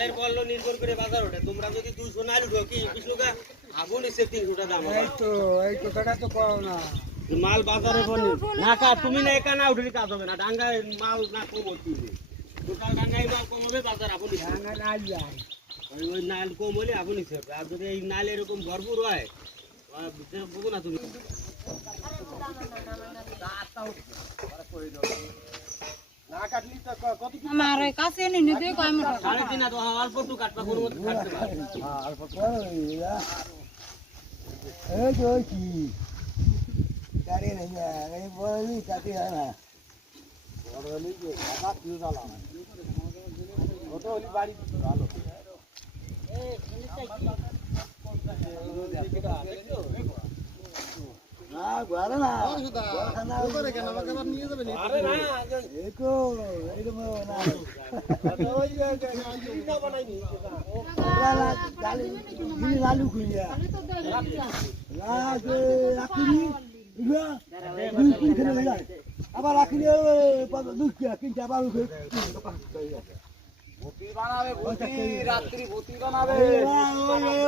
নালের বলল নির্ভর করে বাজার ওঠে তোমরা যদি 200 নাল উঠো কি বিষ্ণুকা আগুন এসে 300 টাকা দাম এই কথাটা তো কও না মাল বাজারে বল না কা তুমি না একা না উঠলি কাজ হবে না ডাঙ্গায় মাল না কম হচ্ছে টোটাল ডাঙ্গায় মাল কম হবে বাজার আগুন ডাঙ্গা নাল যায় ওই নাল কম হলে আগুন এসে আর যদি এই নাল এরকম ভরপুর হয় বুঝো না তুমি না কাটলি তো কত কি আমার কাছে এনে নিতে কয় মোটা সাড়ে তিন তো অল্প একটু কাটবা কোনো মত কাটতে পারবে অল্প করে এই তো কি গাড়ি নেই এই বলি কাটি হয় না বড়লি যে বাবা কিউ জালা কত হলি বাড়ি ভালো না ঘরে না খানা করে কেন আমাকে আবার নিয়ে যাবে আরে না একো এইরকম না ওই যে না বানাইনি না ডালি দিন আলু খুইয়া না যে রাখি ইয়া দুই কিলো যায় আবার রাখি দুই কিলো কিনতে আবার ভূতি বানাবে ভূতি রাত্রি ভূতি বানাবে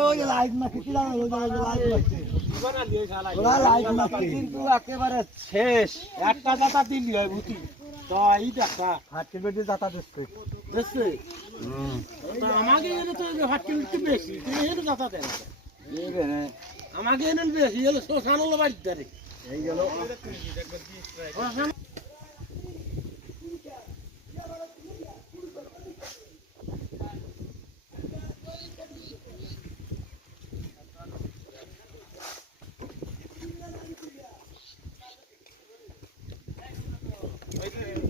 ওই লাইট মাখি দিলাম ওই লাইট মাখি বানা দিয়ে শালা ওরা লাইট মাখি কিন্তু একেবারে শেষ একটা দাতা দিলি হয় ভূতি তো এই দেখা হাত কেটে দাতা দিচ্ছে দিচ্ছে তো আমাকে এনে তো হাত কেটে বেশি তুমি এনে দাতা দেন আমাকে এনে বেশি এলো সোসানো বাড়ি ধরে এই গেল Wait a minute.